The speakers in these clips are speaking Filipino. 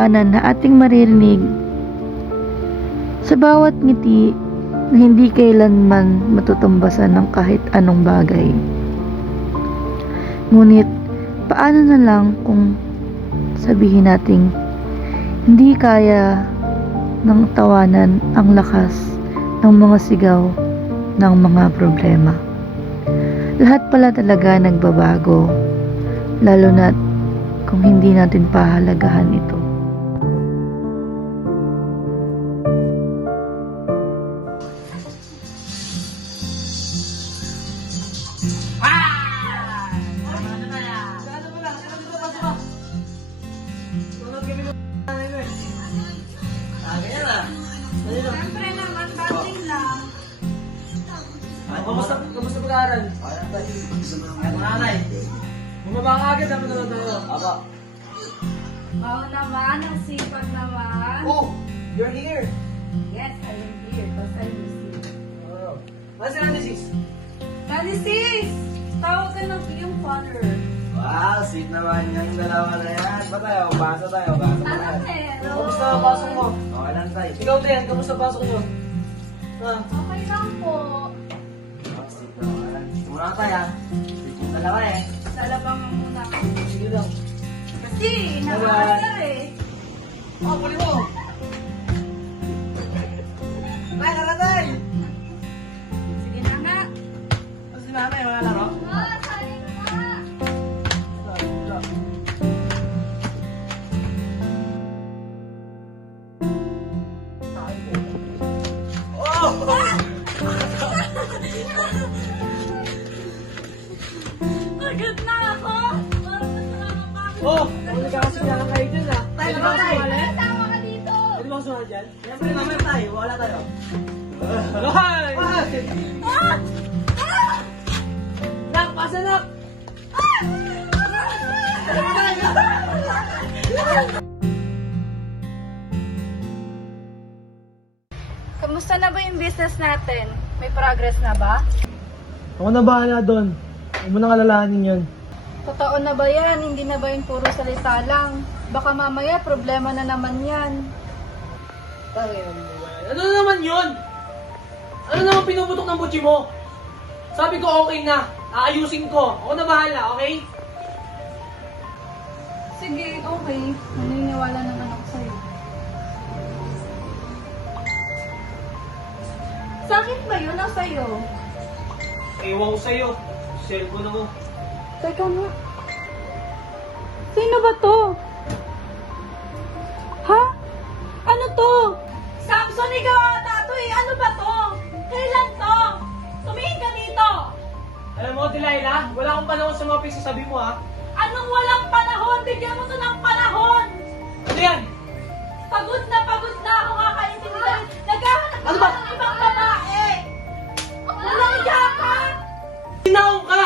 tawanan na ating maririnig sa bawat ngiti na hindi kailanman matutumbasan ng kahit anong bagay. Ngunit, paano na lang kung sabihin nating hindi kaya ng tawanan ang lakas ng mga sigaw ng mga problema. Lahat pala talaga nagbabago, lalo na kung hindi natin pahalagahan ito. Siyempre naman, banding lang. Kamusta pag-aaral? Ay, mga anay. Bumaba ka agad, dapat naman tayo. Aba. Oo naman, ang sipag naman. Oh, you're here. Yes, I am here because I receive. Oh. Ano si Randy Sis? Nalisis! Tawag ka ng iyong father. Wow, sweet naman yung dalawa na yan. Ba tayo? Basa tayo. Basa Ano tayo. pero? Kamusta ang pasok mo? Okay lang tayo. Ikaw, Ten, kamusta pasok mo? Ha? Okay lang po. Sweet naman. Muna tayo, ha? Yung dalawa eh. Salabang muna ako. Sige lang. Kasi, nakakasar eh. Oh, puli mo! Tay, tara tay! Sige na nga. Ano si nanay, mga laro? Ah, sali na nga. Agad na ako. Parang nasarapan. Oh! Hindi ka kasi lang kayo dyan ah. Tayo, di ba tayo? Tama ka dito. Pwede ba sumali dyan? Siyempre naman tayo, wala tayo. Lohay! Ah! Ah! Nak, pasa nak! Kamusta na ba yung business natin? May progress na ba? Ako na bahala doon. Huwag mo nang alalahanin yun. Totoo na ba yan? Hindi na ba yung puro salita lang? Baka mamaya problema na naman yan. Ano na naman yun? Ano naman pinuputok ng butsi mo? Sabi ko okay na. Aayusin ko. Ako na bahala, okay? Sige, okay. Naniniwala naman ako sa'yo. Sa akin ba yun o sa'yo? Ewan ko sa'yo. Cellphone ako. Teka nga. Sino ba to? Ha? Ano to? Samson, ikaw ata to eh. Ano ba to? Kailan to? Tumingin ka dito. Alam mo, Delilah, wala akong panahon sa mga pagsasabi mo, ha? Anong walang panahon? Bigyan mo to ng panahon. Ano yan? Pagod na ako kakaintindi. Naghahanap Ano ako ba? ng ibang babae. Walang yakap. Sinahong ka!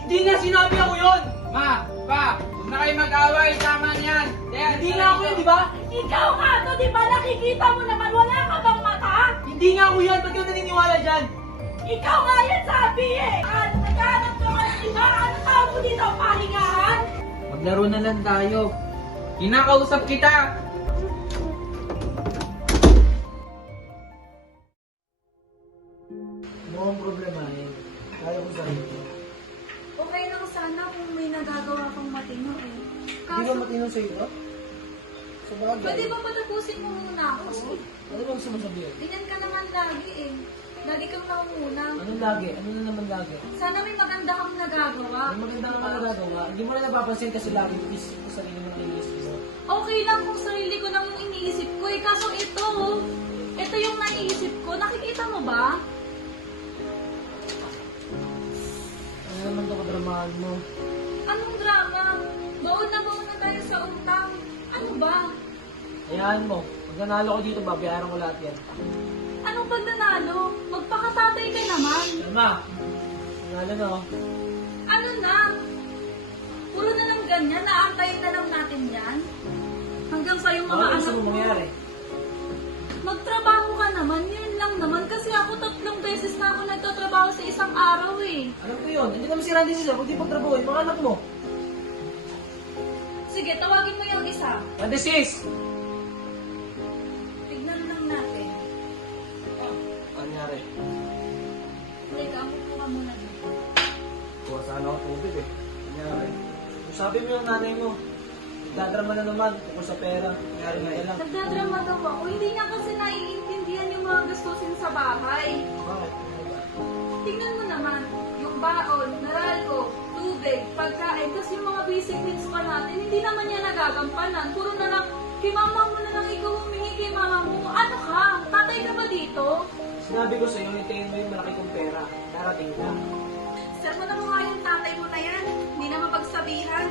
Hindi nga sinabi ako yun! Ma, pa, huwag na kayo mag-away, tama yan. Hindi nga ako yun, di ba? Ikaw nga to, di ba? Nakikita mo naman, wala ka bang mata? Hindi nga ako yan, ba't ka naniniwala dyan? Ikaw nga yan sabi eh! Naghahanap ka ka ng iba? Ano tawag mo dito? Pahingahan? Maglaro na lang tayo. Kinakausap kita. Ano ang problema eh? Kaya ko sarili ko. Okay lang sana kung may nagagawa kang matino eh. Hindi ka matinong sa'yo to? Sa bagay. Pwede ba patapusin mo muna ako? Ano bang sumasabihin? Ganyan ka naman lagi eh. Lagi kang naumuna. Anong lagi? Ano na naman lagi? Sana may maganda kang nagagawa. Ang maganda nga nagagawa, hindi mo na napapansin kasi lagi isip ko sarili mo na inisip mo. Okay lang kung sarili ko lang yung iniisip ko eh. Kaso ito yung naiisip ko. Nakikita mo ba? Ano naman ito kadramahan mo? Anong drama? Baon na tayo sa utang. Ano ba? Hayaan mo, pag nanalo ko dito, babayaran ko lahat yan. Anong pag nanalo? Magpakatatay ka naman. Tama! Nanalo na oh. Ano na? Puro na lang ganyan. Naantayin na lang natin yan. Hanggang sa yung mga Ano anak gusto mo mo. mangyari? Magtrabaho ka naman. Yun lang naman. Kasi ako 3 beses na ako nagtatrabaho sa isang araw eh. Alam ko yun, hindi naman si Randy sila, kung di pagtrabaho, yung mga anak mo. Sige, tawagin mo yung isa. Randy sis! tubig eh. Kanyari. Sabi mo yung nanay mo, nagdadrama na naman tungkol sa pera. Kanyari nga lang. Nagdadrama daw ako. Hindi niya kasi naiintindihan yung mga gastusin sa bahay. Bakit? Tingnan mo naman, yung baon, naralgo, tubig, pagkain, tapos yung mga basic needs pa natin, hindi naman niya nagagampanan. Puro na lang, kay mama mo na lang ikaw humingi kay mama mo. Ano ka? Tatay ka ba dito? Sinabi ko sa'yo, hintayin mo yung malaki kong pera. Darating na. Sir mo na mo nga yung tatay mo na yan. Hindi na mapagsabihan.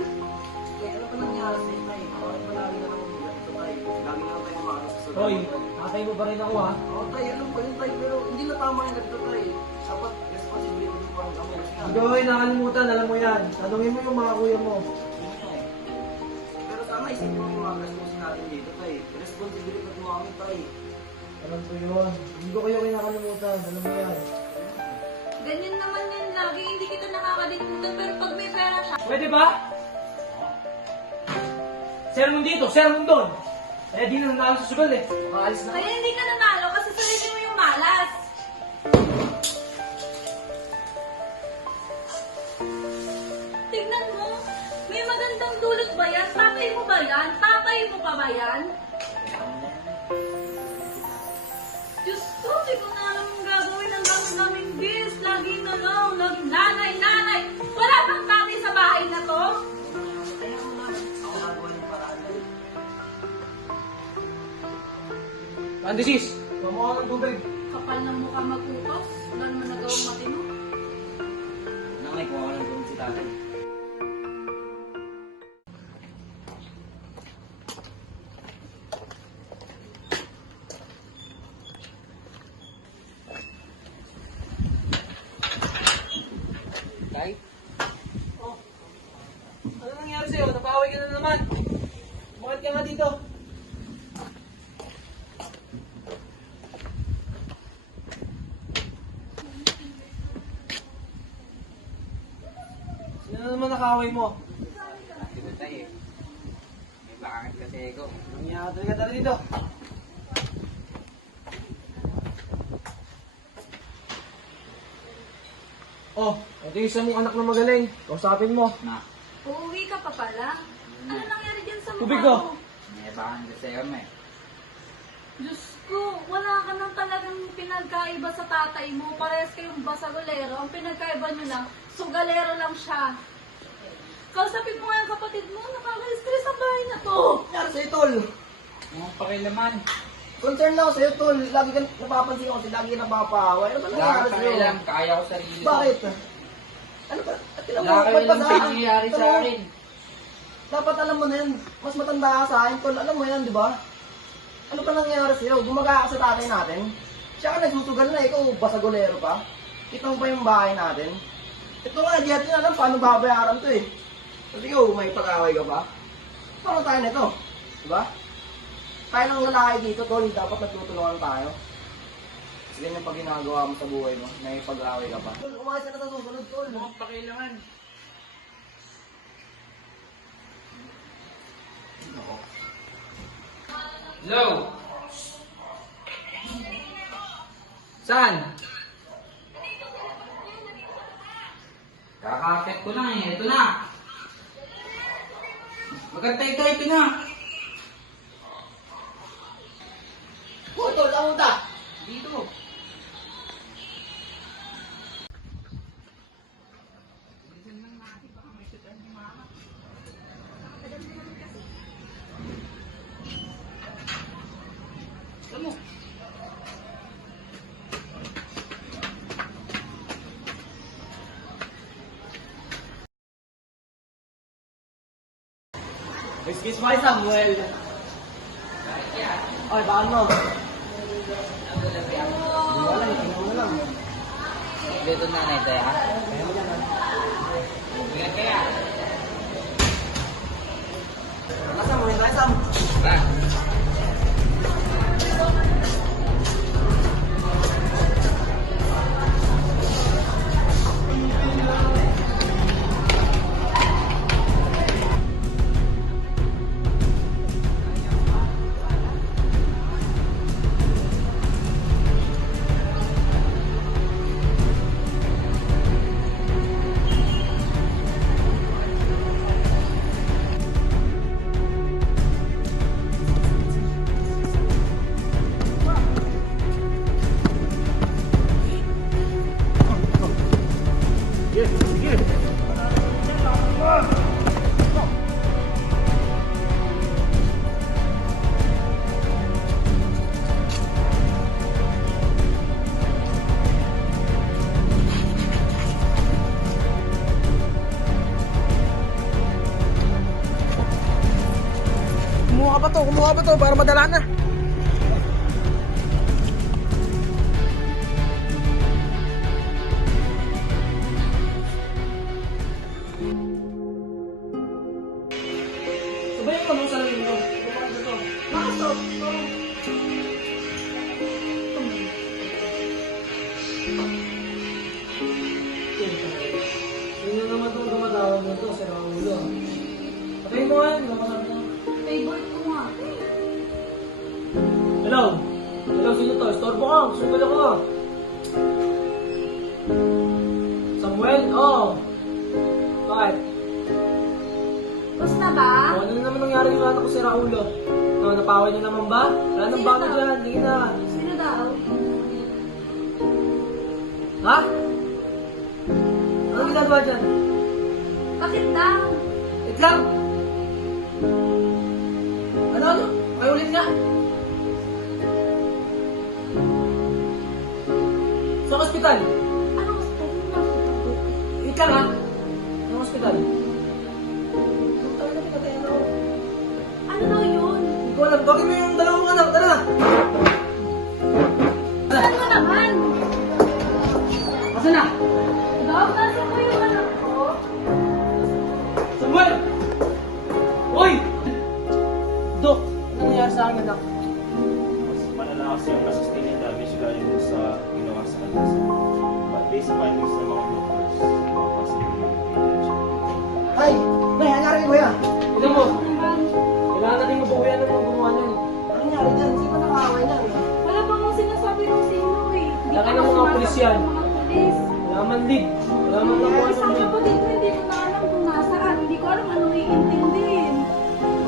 Eh, ano pa nangyari sa'yo, Tay? Bakit malaki na lang yung ganito, Tay? Lagi na lang tayo makakas sa Hoy, tatay mo pa rin ako, ha? Oo, Tay, alam ko yun, Tay, pero hindi na tama yung ganito, Tay. Dapat responsibility mo pa rin kami. Hindi ko nakalimutan, alam mo yan. Tanungin mo yung mga kuya mo. Pero sana isipin mo yung mga gastusin natin dito, Tay. Responsibility mo kami, Tay. Alam ko yun. Hindi ko kayo kinakalimutan, alam mo yan. Ganyan naman yan lagi. Hindi kita nakakalimutan. Pero pag may pera siya, Pwede ba? Sermon dito, sermon doon. Eh, di na nanalo sa sugal eh. Makaalis na. kaya hindi ka nanalo kasi sarili mo yung malas. Tignan mo. May magandang dulot ba yan? Tatay mo ba yan? Tatay mo pa ba yan? Diyos ko, di ko na alam ang gagawin. Ang daming bills. Lagi na lang. Lagi nanay, nanay. Wala bang tatay sa bahay na to? Kaya mo nga, ako nagawa ng paraan. Andisis, mamuha ng tubig. Kapal ng mukha magutos. Wala naman nagawang matino. Nanay, kuha ko lang doon si tatay. Tay? Oh. Ano nangyari sa'yo? Napaway ka na naman. Bakit ka nga dito? Sino na naman nakaway mo? Dito tayo. May bakit kasi ako. Nangyari ka tara dito. Oh, ito yung isang mong anak na magaling. Kausapin mo. Na, Uuwi ka pa pala? Ano nangyari dyan sa mukha Tubig ko. mo? may bakit kasi ako eh. Diyos ko, wala ka nang talagang pinagkaiba sa tatay mo. Parehas kayong basagolero. Ang pinagkaiba nyo lang, sugalero lang siya. Kausapin mo nga yung kapatid mo, nakaka-stress ang bahay na to. Nangyari sa'yo, tol. Mga pakilaman. Concern lang ako sa'yo, tol. Lagi ka napapansin ko kasi lagi ka napapaway. Ano ba Wala nangyari ka sa'yo? pakialam, kaya ko sarili. Bakit? Ano ba? Tingnan mo, Wala ka ba't ba lang sa- nangyayari sa Ano? akin. Dapat alam mo na yan. Mas matanda ka sa akin, tol. Alam mo yan, di ba? Ano pa nangyayari sa'yo? Gumaga ka sa tatay natin. Siya ka nagsusugal na, ikaw basagolero pa. Kita mo pa yung bahay natin. Ito nga, di natin alam paano babayaran to eh. Kasi ikaw, may pag-away ka ba? Paano tayo nito? Di ba? Tayo ng lalaki dito, tol. Dapat nagtutulungan tayo. Kasi ganyan pag ginagawa mo sa buhay mo, may pag-away ka pa. Tol, umayos ka na sa susunod, tol. Mga pakilaman. Hello? Saan? Kakakit ko lang eh. Ito na. Magantay ka, ito na. Oh, tol, ako ta. Dito. Alam mo, Excuse me, Samuel. Ay, baka mo. Wala, tingnan mo lang. dito na na ito ha. Ingat kaya. Nasa mo, hindi Sam. Ba? Kumuha pa to para madala na. Sabayan ko nung salamin mo. Makasok. Yun naman itong dumadawag mo to sa ulo. Patayin mo nga yun. Favorite ko nga. Hello? Hello, sino to? Storbo ka. Sugal ako. Samuel? Oo. Bakit? Tapos na ba? Ano na naman nangyari yung anak ko si Raulo? Napaway na naman ba? Wala nang bago dyan. Hindi na. Sino daw? Ha? Ano ginagawa dyan? Bakit daw? Wait lang. Ano? May ulit nga. Sa ospital. Ano gusto mo? Wait lang ha. Sa ospital. Tayo na pinatayan ako. Ano daw yun? Hindi ko alam. Bakit mo yung dalawang anak? Tara! Ano mo naman? Asan na? Daw, nasa ko yung anak ko? Samuel! Hoy! Dok, ano nangyari sa akin anak? Mas malala kasi ang na-sustain damage galing dun sa ginawa sa kanya. But based sa findings ng mga doctors, possible yung intention. Ay, may hangarin ko yan. Tignan mo, kailangan natin mabawian ng mga gumawa niyan. Ano nangyari dyan? Sino nakaaway niyan? Wala pa mong sinasabi ng sino eh. Hindi Laki pa ng mga sumasagot pulis yan. ng mga pulis. Wala man lead. Wala man lang kung Isang anong lead. kapatid ko, hindi ko na alam kung nasaan. Hindi ko alam anong iintindihin.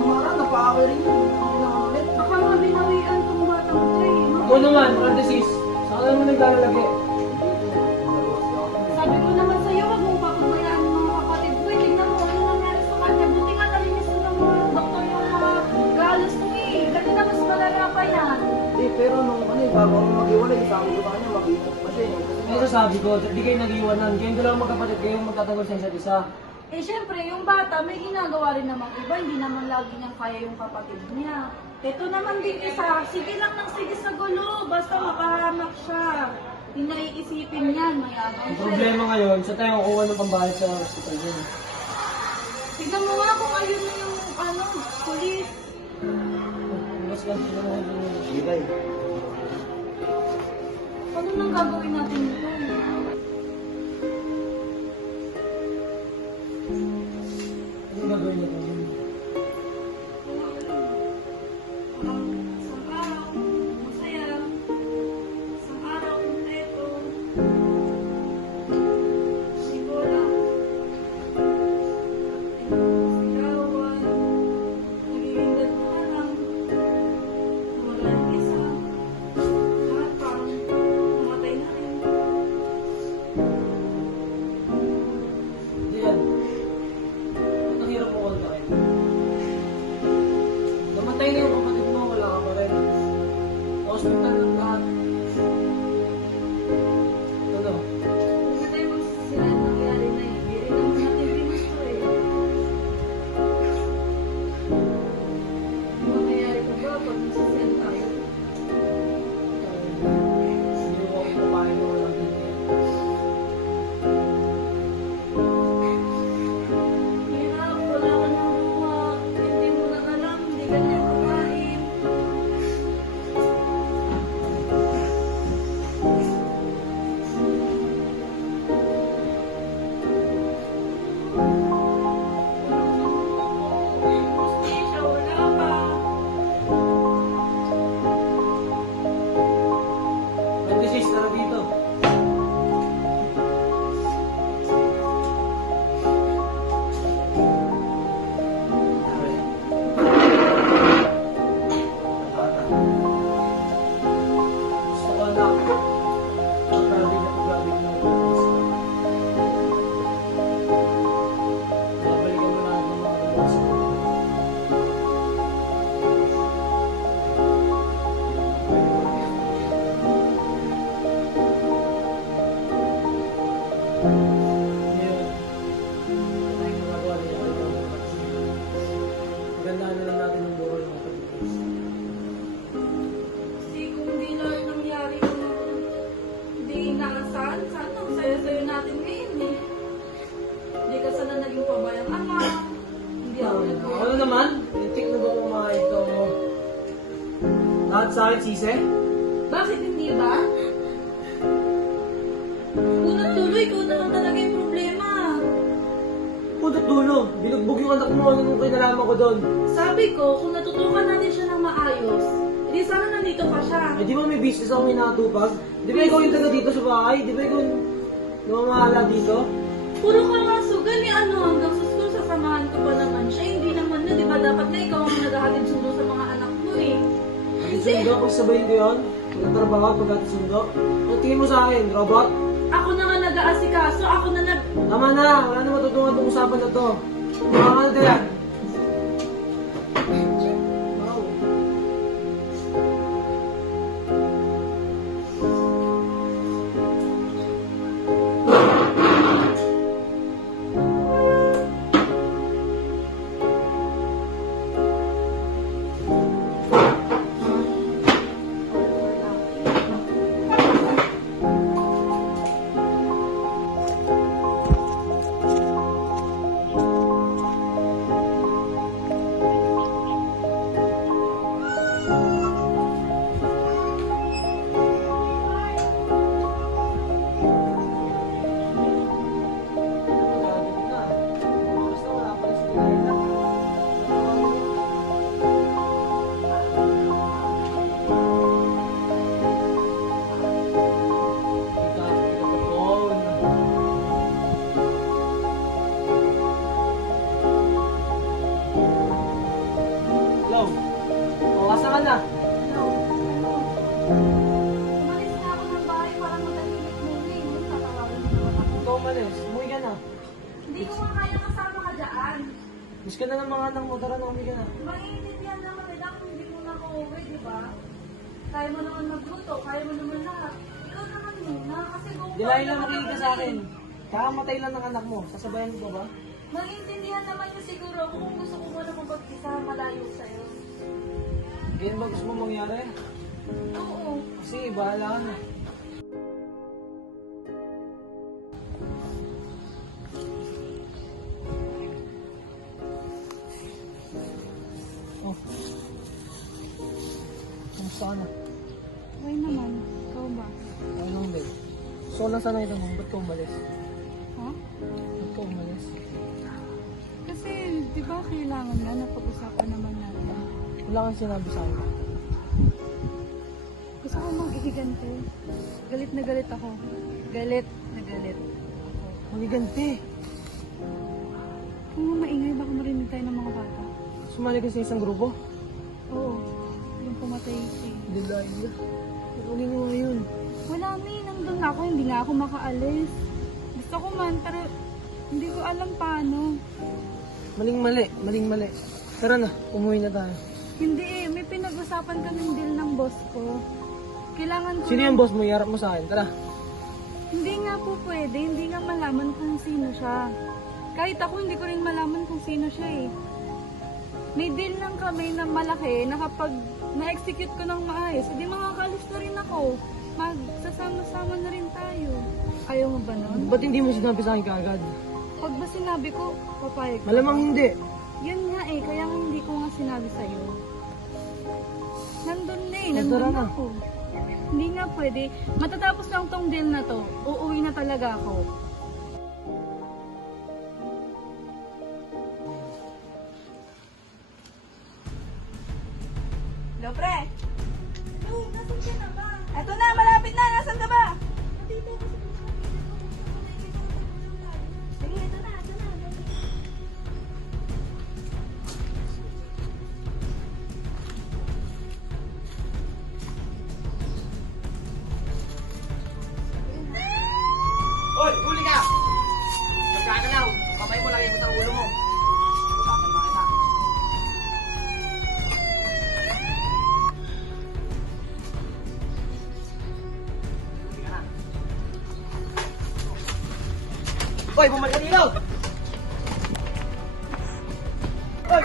Mara, napaaway rin yun. Ang ulit. Baka nga binawian tong batang ko eh. Ikaw naman, parenthesis. Saan ka naman naglalagay? Sabi ko naman sa'yo, huwag mong papabayaan ng mga kapatid ko. Tingnan mo ano nangyari sa kanya. Buti nga nalinis na ng mga doktor yung mga galos ko eh. Kanina mas malala pa yan. Pero nung bago ako mag-iwalay, sabi ko sa kanya, mag-iingat pa siya eh. Pero sabi ko, di kayo nag-iwanan. Kayong dalawang magkapatid kayo magtatanggol sa isa't isa. Eh syempre, yung bata may ginagawa rin namang iba. Hindi naman lagi niyang kaya yung kapatid niya. Ito naman din isa, sige lang ng sige sa gulo. Basta makahamak siya. Hindi naiisipin yan, mayabang Ang siya. problema ngayon, sa tayo kukuha ng pambayad sa hospital yun. Tignan mo nga kung ayun na yung pulis. Mas ganito na mga yun. Sige tayo. Ano nang gagawin natin dito? Anong gagawin natin? Isang araw, masaya. Isang araw, kompleto. Hindi ko alam. Sigawan. Nagiging ganito na lang. Wala yung isa. Lahat parang namatay na rin. Hindi yan. Ang hirap mo kontakin. Namatay na yung kapatid mo, wala ka pa rin. Hospital ng lahat. Ano? Hindi tayo magsisila ng nangyari na eh. Hindi rin naman natin ginusto eh. Ano mangyayari pa ba pag nagsisend tayo? Hindi ko ako kumain ng walang ganyan. Hirap, wala ka nang luha. Hindi mo na alam, hindi ka na kumain. Hustisya, wala pa. Parenthesis, tara dito. Gusto ko anak. Grabe na pag-grabe mo. Babalikan mo lahat ng mga oras mo. Ngayon, wala tayong magagawa nila. Magandaan na lang natin ang buhay ng kapatid. naman. Itik na ba kung mga ito mo? Lahat sa akin, sise? Bakit hindi ba? Unat tuloy, ikaw naman talaga yung problema. Punot dulo. Binugbog yung anak mo. Ano nung kinalaman ko doon? Sabi ko, kung natutukan natin siya ng maayos, hindi sana nandito pa siya. Eh, di ba may business ako minatupag? Di ba ikaw yung taga dito sa bahay? Di ba ikaw yung namamahala dito? Puro ka nga sugal ni ano, hanggang sa school sasamahan ko pa naman siya. Hindi naman na, di ba dapat na ikaw ang naghahatid sundo sa mga anak mo eh. Sundo, kung sabayin ko yun? Pagkatrabaho, pagkatisundo? Ang tingin mo sa akin, robot? Ako na nga nag-aasikaso, ako na nag... Tama na, wala na matutungan itong usapan na to. Tama ka na yan. Wow. Hello? O, asa ka na? Umalis na ako ng bahay para matahimik muna eh. Yung tatawagin mo naman ako. Ikaw umalis. Umuwi ka na. Hindi ko nga kaya kasama ka dyan. Miss ka na ng mga anak mo. Tara na, umuwi ka na. Maiintindihan naman nila kung hindi mo na uuwi, di ba? Kaya mo naman magluto, kaya mo naman lahat. Ikaw naman muna, kasi kung... Dilahin lang makinig ka sa akin. Kakamatay lang ng anak mo. Sasabayan mo ba? Maiintindihan naman niya siguro ako kung gusto ko muna mag-isa malayo sa'yo. Ganyan ba gusto mo mangyari? Oo. Kasi bahala ka na. Oh. Kamusta ka na? Okay naman. Ikaw ba? Ano lang din. So, nasa na itong ba't ka umalis? Ha? Ba't ka umalis? Kasi, di ba kailangan nga na pag-usapan naman natin? Wala kang sinabi sa akin. Gusto ko mag-ihiganti. Galit na galit ako. Galit na galit ako. Maniganti. Kung maingay, baka marinig tayo ng mga bata. Sumali ka sa isang grupo? Oo. Yung pumatay si... Delilah. Uli mo ngayon. Wala, May. Nandun ako. Hindi nga ako makaalis. Gusto ko man, pero hindi ko alam paano. Maling-mali. Maling-mali. Tara na. Umuwi na tayo. Hindi eh. May pinag-usapan kaming deal ng boss ko. Kailangan ko... Sino yung boss mo? Iharap mo sa akin. Tara. Hindi nga po pwede. Hindi nga malaman kung sino siya. Kahit ako, hindi ko rin malaman kung sino siya eh. May deal lang kami na malaki na kapag na-execute ko ng maayos, hindi makakalis na rin ako. Magsasama-sama na rin tayo. Ayaw mo ba nun? Ba't hindi mo sinabi sa akin kaagad? Pag ba sinabi ko, papayag ka? Malamang hindi. Yun nga eh, kaya nga hindi ko nga sinabi sa'yo. Nandun na eh, Tara nandun na. ako. Hindi nga pwede. Matatapos lang tong deal na to, uuwi na talaga ako. Hello, pre! Hello, nasan ka na ba? Eto na, malapit na! Nasan ka ba? Sige, eto na, eto na. Hoy, huli ka! Magkakalaw, kamay mo lagay mo sa ulo mo. Usapan mo kita. Huli ka na. Hoy, bumalik ka dito! Hoy!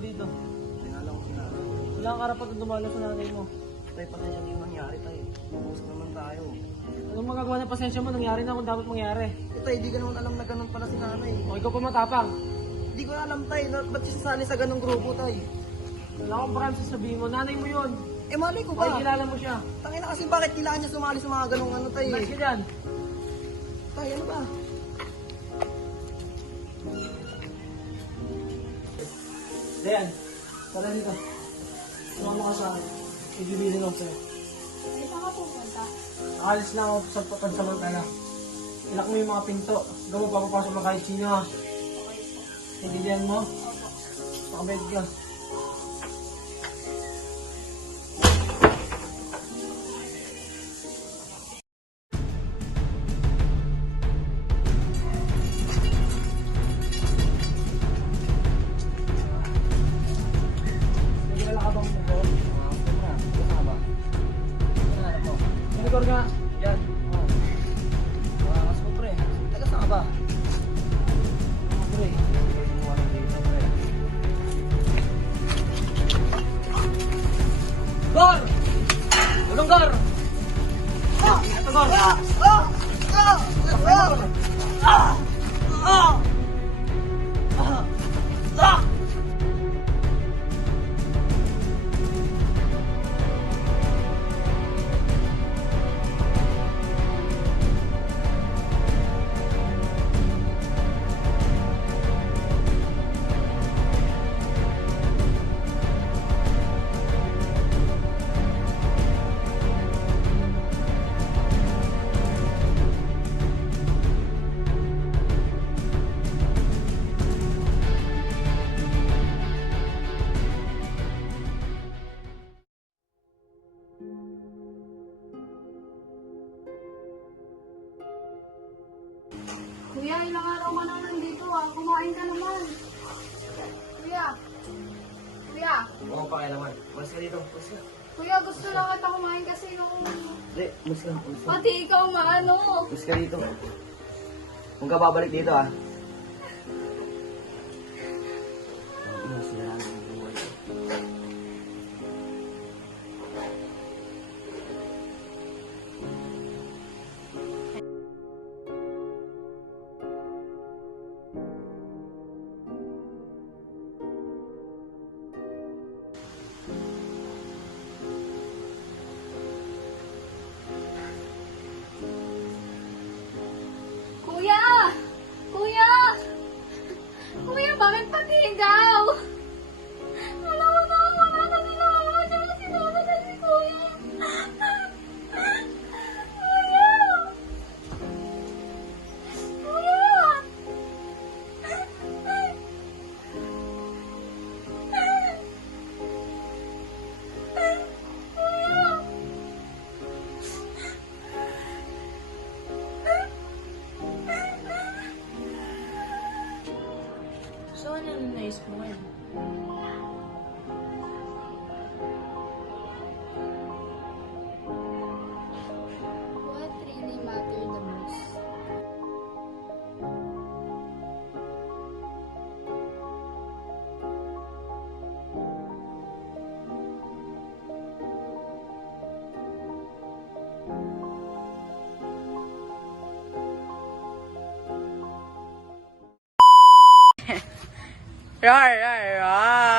mo dito? Tinala ko na. Wala kang karapatan dumalo sa nanay mo. Tay, pasensya yung nangyari tayo. Mag-uusap naman tayo. Anong magagawa ng pasensya mo? Nangyari na kung dapat mangyari. Tay, di ka naman alam na ganun pala si nanay. O ikaw pa matapang. Di ko alam, tay. Ba't siya sasali sa ganung grupo, tay? Wala akong Francis sabihin mo. Nanay mo yun. Eh, malay ko ba? Makikilala mo siya. Tangina kasi bakit kailangan niya sumali sa mga ganung ano, tay? Mas ka dyan. Tay, ano ba? Dayan, tara dito. Sumama ka sa akin. Ibibilin ako sa'yo. Ay, saan ka pupunta? Nakalis lang ako sa pansamantala. Ilak mo yung mga pinto. Ikaw mo papapasok ng kahit sino ha. Naiintindihan mo? Nakabed ka. Nagilala ka bang motor? Kasama ba? Motor nga. Yan. Oh. Makakas ko, pre. Taga saan ka ba? Pre. Gor! Tulong Gor! Ito Gor! Kuya, ilang araw ka na nandito ah. Kumain ka naman. Kuya. Kuya. Oo, pakialaman. Mas ka dito. Mas ka. Kuya, gusto lang kita kumain kasi nung... Hindi, mas ka. Mas ka. Pati ikaw maano. Mas ka dito. Huwag ka babalik dito, ah. Kuya! Kuya! Kuya, bakit pati ikaw? Alam mo na, wala na nila ako. Diyan si Lola na si Kuya. Kuya! Kuya! Kuya! So, ano na nais mo ngayon? What really mattered the most? Rar, rar, rar.